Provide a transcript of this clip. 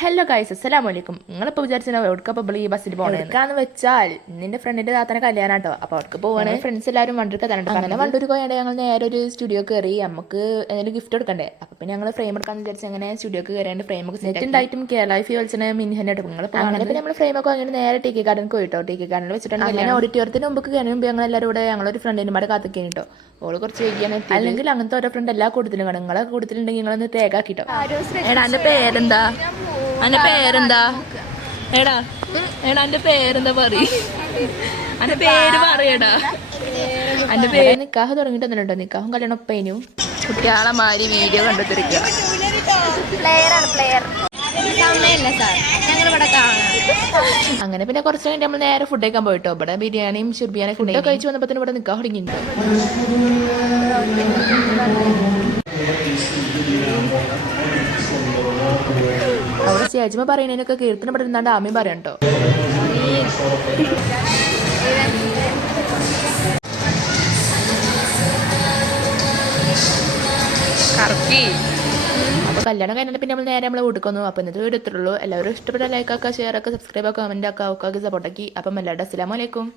Hello guys, അസ്സലാമലൈക്കും. നിങ്ങളിപ്പോൾ വിചാരിച്ചാൽ എവിടേക്കപ്പോൾ ഈ ബസ്സിൽ പോകണേ എന്ന് വെച്ചാൽ നിന്റെ ഫ്രണ്ടിന്റെ താത്തനെ കല്യാണം കേട്ടോ. അപ്പോൾ അവർക്ക് പോവാണ്. ഫ്രണ്ട്സ് എല്ലാവരും വണ്ടിക്ക് തരണ്ട. അങ്ങനെ വണ്ടൂർ പോയാണ്ട് ഞങ്ങൾ നേരെ ഒരു സ്റ്റുഡിയോ കയറി. നമുക്ക് എന്തെങ്കിലും ഗിഫ്റ്റ് കൊടുക്കണ്ടേ. അപ്പോൾ പിന്നെ ഞങ്ങൾ ഫ്രെയിം എടുക്കാന്ന് വിചാരിച്ച് അങ്ങനെ സ്റ്റുഡിയോക്ക് കയറിയാണ്ട് ഫ്രെയിമൊക്കെ സെറ്റ് ഉണ്ടായിട്ടും കേരളൈഫ് വിളിച്ചാൽ മിൻഹനെ എടുക്കും. നിങ്ങൾ അങ്ങനെ പിന്നെ നമ്മൾ ഫ്രെയിമൊക്കെ വാങ്ങിയിട്ട് നേരെ ടി കെ ഗാർഡൻ പോയിട്ടോ. ടി കെ ഗാർഡനിൽ വെച്ചിട്ടാണ് അങ്ങനെ ഓഡിറ്റോറിയത്തിന് മുമ്പ് കയറി മുമ്പ് ഞങ്ങൾ എല്ലാവരും കൂടെ ഞങ്ങളൊരു ഫ്രണ്ടിനുമാരെ കാത്തിക്കേനി കേട്ടോ. ഓള് കുറച്ച് വൈകിയാണ്. അല്ലെങ്കിൽ അങ്ങനത്തെ ഓരോ ഫ്രണ്ട് എല്ലാ കൂട്ടത്തിലും കാണും. നിങ്ങളെ കൂട്ടത്തിലുണ്ടെങ്കിൽ നിങ്ങളൊന്ന് തേകാക്കിട്ടോ. എടാ എന്റെ പേരെന്താ? അന്റെ പേരെന്താ? എടാ എടാ അന്റെ പേരെന്താ പറയും? അന്റെ പേര് പറയടാ. അന്റെ പേര് നിക്കാഹ് തുടങ്ങിയിട്ടൊന്നുണ്ടോ? നിക്കാഹും കല്യാണം ഒപ്പേനു കുട്ടികളെ മാതിരി വീഡിയോ കണ്ടെത്തിരിക്കുക. അങ്ങനെ പിന്നെ കുറച്ച് കഴിഞ്ഞ് നമ്മൾ നേരെ ഫുഡ് കഴിക്കാൻ പോയിട്ടോ. ഇവിടെ ബിരിയാണിയും ഷുർബിയാനും ഫുഡൊക്കെ കഴിച്ച് വന്നപ്പോൾ ഇവിടെ നിക്കാഹ് തുടങ്ങിയിട്ടുണ്ട്. അവിടെ സ്റ്റേജിമ പറയുന്നതിനൊക്കെ കീർത്തനം പെടുന്നാണ്ട് ആമയും പറയാം കേട്ടോ. അപ്പോൾ കല്യാണം കഴിഞ്ഞിട്ട് പിന്നെ നമ്മൾ നേരെ നമ്മളെ വീട്ടിൽ വന്നു. അപ്പോൾ ഇന്നത്തെ വീഡിയോ ഇത്രയുള്ളൂ. എല്ലാവരും ഇഷ്ടപ്പെട്ട ലൈക്ക് ആക്കുക, ഷെയർ ആക്കുക, സബ്സ്ക്രൈബ് ആക്കുക, കമൻറ്റ് ആക്കുക, ഒക്കെ സപ്പോർട്ടാക്കി. അപ്പം എല്ലാവരുടെ അസ്സലാമു അലൈക്കും.